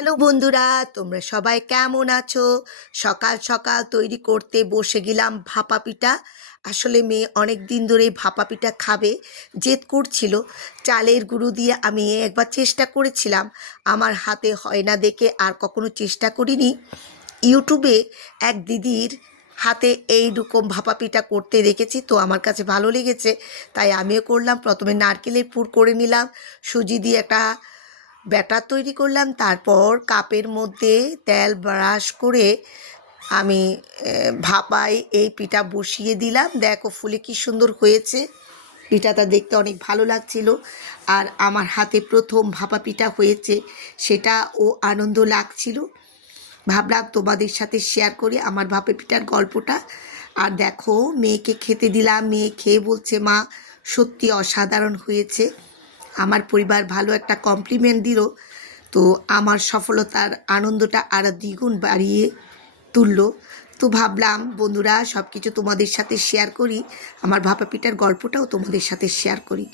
Hello বন্ধুরা, তোমরা সবাই কেমন আছো? সকাল সকাল তৈরি করতে বসে গেলাম ভাপা পিঠা। আসলে মেয়ে অনেক দিন ধরেই ভাপা পিঠা খাবে, জেদ করছিল। চালের গুঁড়ো দিয়ে আমি একবার চেষ্টা করেছিলাম, আমার হাতে হয় না দেখে আর কখনো চেষ্টা করিনি। ইউটিউবে এক দিদির হাতে এইরকম ভাপা পিঠা করতে দেখেছি, তো আমার কাছে ভালো লেগেছে, তাই আমিও করলাম। প্রথমে নারকেলের পুর করে নিলাম, সুজি দিয়ে একটা ব্যাটার তৈরি করলাম, তারপর কাপের মধ্যে তেল ব্রাশ করে আমি ভাপায় এই পিঠা বসিয়ে দিলাম। দেখো ফুলে কি সুন্দর হয়েছে, পিঠাটা দেখতে অনেক ভালো লাগছিল। আর আমার হাতে প্রথম ভাপা পিঠা হয়েছে, সেটা ও আনন্দ লাগছিল। ভাবলাম তোমাদের সাথে শেয়ার করি আমার ভাপা পিঠার গল্পটা। আর দেখো মেয়েকে খেতে দিলাম, মেয়ে খেয়ে বলছে মা সত্যি অসাধারণ হয়েছে। আমার পরিবার ভালো একটা কমপ্লিমেন্ট দিল, তো আমার সফলতার আনন্দটা আরও দ্বিগুণ বাড়িয়ে তুললো। তো ভাবলাম বন্ধুরা সব কিছু তোমাদের সাথে শেয়ার করি, আমার ভাপা পিঠার গল্পটাও তোমাদের সাথে শেয়ার করি।